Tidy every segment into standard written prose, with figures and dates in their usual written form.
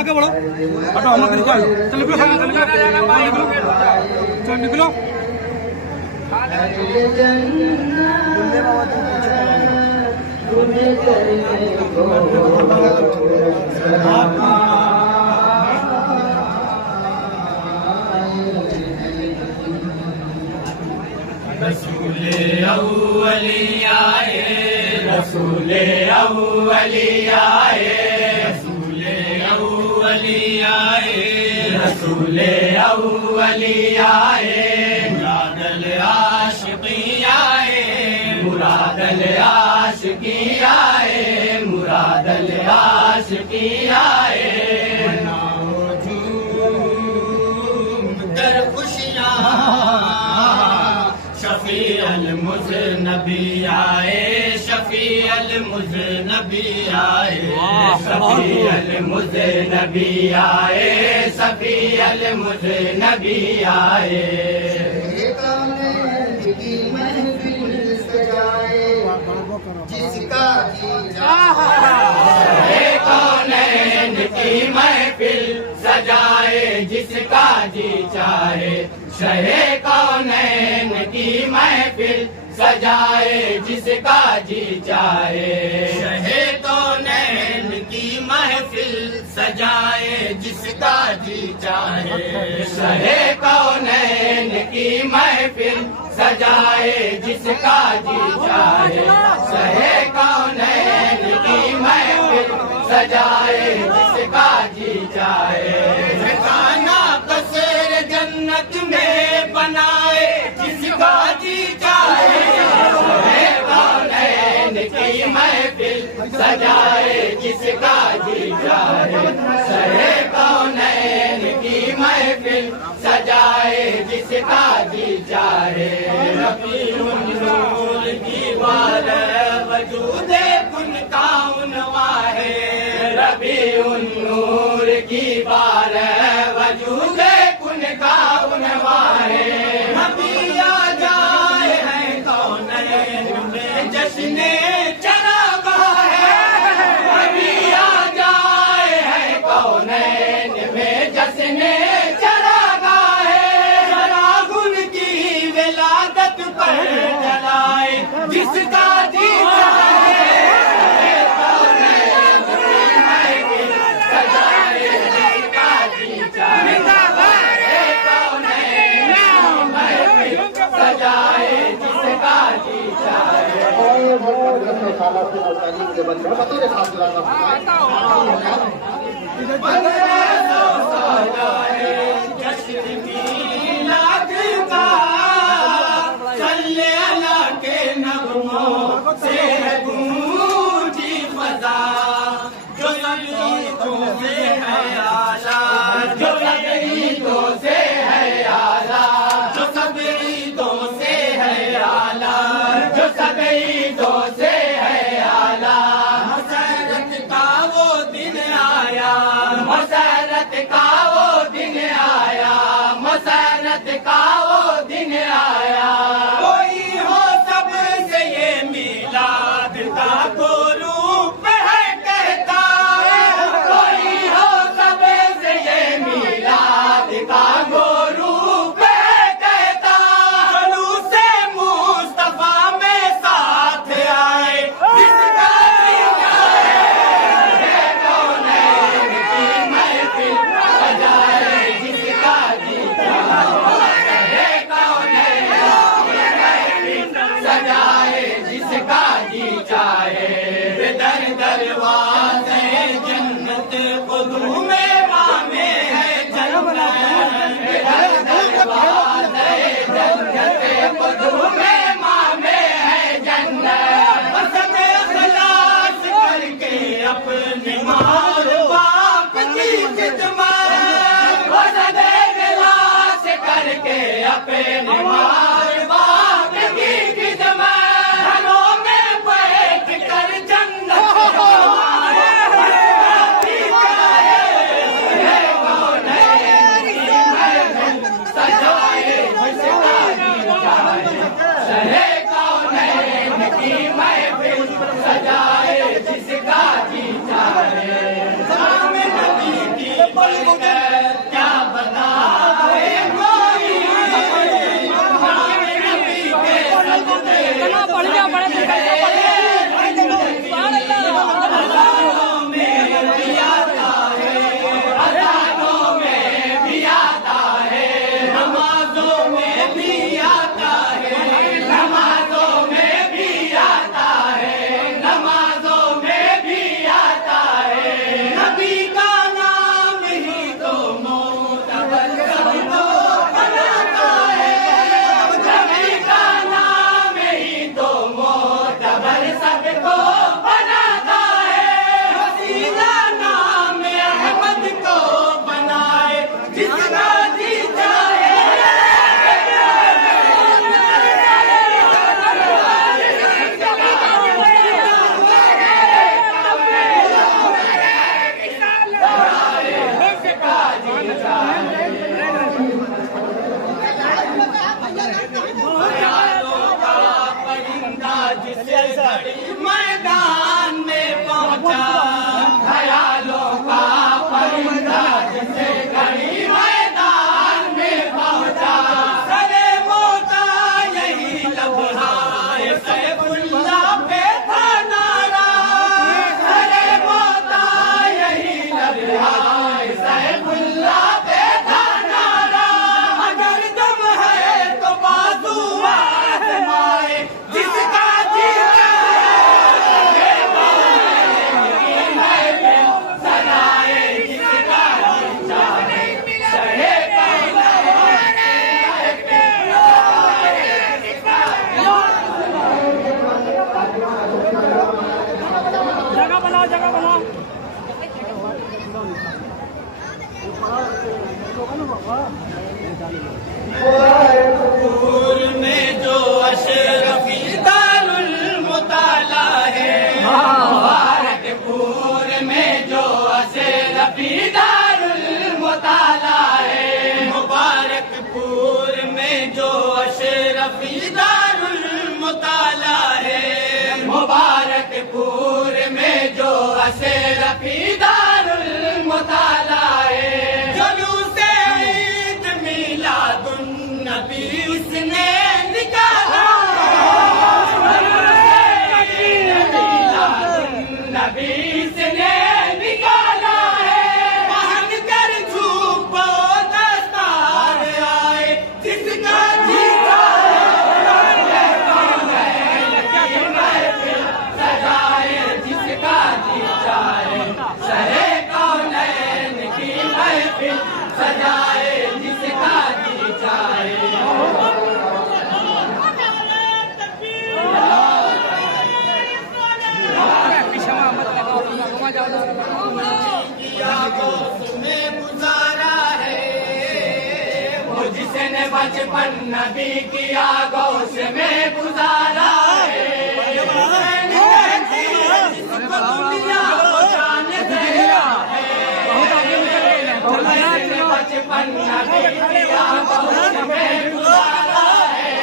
आगे बढ़ो हटो हम चल निकलो रसूले अव्वलियाए रसूले अव्वलियाए रसूले अव्वलियाए रसूले अव्वलियाए मुरादल आशिकियाए मुरादल आशिकियाए मुरादल आशिकियाए मनाओ झूम कर खुशियाँ शफी अल मुज़नबी आए शफी अल मुज़नबी आए शफी अल मुज़नबी आए शफी अल मुज़नबी आए की महफिल सजाए जिसका कौनैन की महफिल सजाए जिसका जी चाहे शहे कौनैन की महफिल सजाए जिसका जी चाहे शहे कौनैन की महफिल सजाए जिसका जी चाहे शहे कौनैन की महफिल सजाए जिसका जी चाहे शहे कौनैन की महफिल सजाए जिसका जी चाहे ठिकाना कसेर जन्नत में बनाए जिसका जी चाहे शहे कौनैन की महफिल सजाए जिसका जी चाहे शहे कौनैन की महफिल सजाए जिसका जी चाहे रबीउन नूर की बार वजूदे कुन का उनवा है रबीउन नूर की बार वजूदे कुन का उनवा है नबी आ जाए हैं कौनैन में जश्ने चरागा है नबी आ जाए हैं कौनैन में जश्ने चरागा है शरागुन की विलादत पर जलाए जिसका जी चाहे के बंदे बतेरे साथ चले अला के नगमों से गूंजी फजा जो गीतों से है आला जो गीतों से है आला जो सब गीतों से है आला जो सब गीतों से है आला मसरत का वो दिन आया मसरत का वो दिन आया मसरत का वो दिन आया कोई हो सबसे ये मिलाद का को रूप है कहता कोई हो सबसे ये मिलाद का को रूप है कहता जुलूसे मुस्तफा में साथ आए जिसका जी चाहे कौनैन की महफिल सजाए जिसका जी चाहे कौनैन की महफिल सजाए जिसका जी चाहे दर दरवाज़े जन्नत क़ुदूमे मामे है जन्नत दर दरवाज़े जन्नत क़ुदूमे मामे है जन्नत मसद इख़लास करके अपने माँ बाप की खिदमत मसद इख़लास करके अपने माँ बाप की खिदमत घरों में पढ़े शहे कौनैन की महफिल सजाए जिसका जी चाहे। नाम नबी की बरकत क्या बताए कोई, नाम नबी के सजदे मैदान में पहुंचा, ख्यालों का परिंदा जिसे घड़ी मैदान में पहुंचा। सरे मोता यही लम्हाए सैफुल्लाह पे था नारा, सरे मोता यही लम्हाए सैफुल्लाह पे था नारा। अगर दम है तो बाजू आज़माए जिसका में जो अशरफी दारुल मुताला है, मुबारकपुर में जो अशरफी दारुल मुताला है, मुबारकपुर में जो अशरफी दारुल मुताला है, मुबारकपुर में जो अशरफी दारुल मुताला है। जुलूसे ईद मिलादुन नबी उसने निकाला, नबी इसने निकाला है। पहन कर झूठो दस्तार आए जिसका जी सजाए जिसका जी चाहे। शहे कौनैन की महफिल सजाए जिसका जी चाहे। में गुजारा है वो जिसने बचपन नबी किया गौश में गुजारा है। जिसको दुनिया को जान दिया है, जिसने बचपन नबी किया गौश में गुजारा है।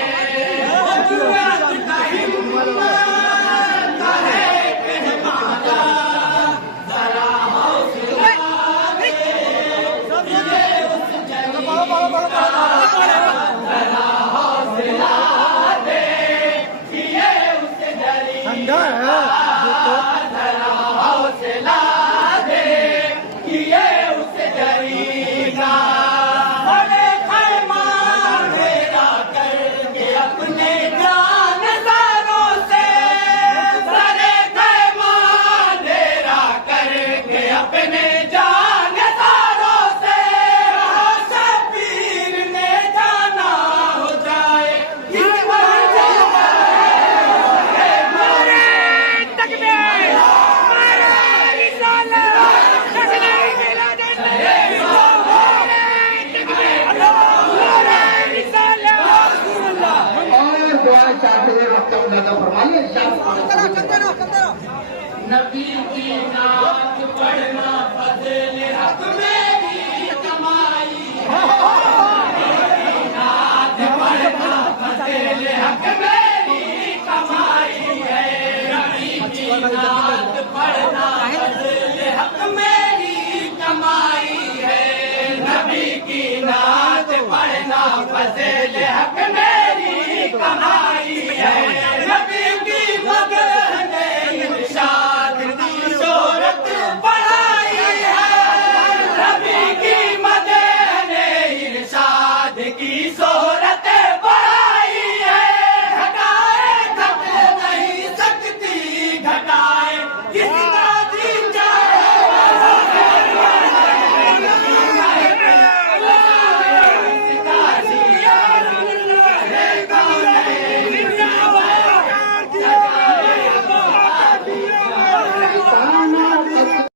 नबी की नात पढ़ना फज़ल हक में भी कमाई, नात पढ़ना दिल हक में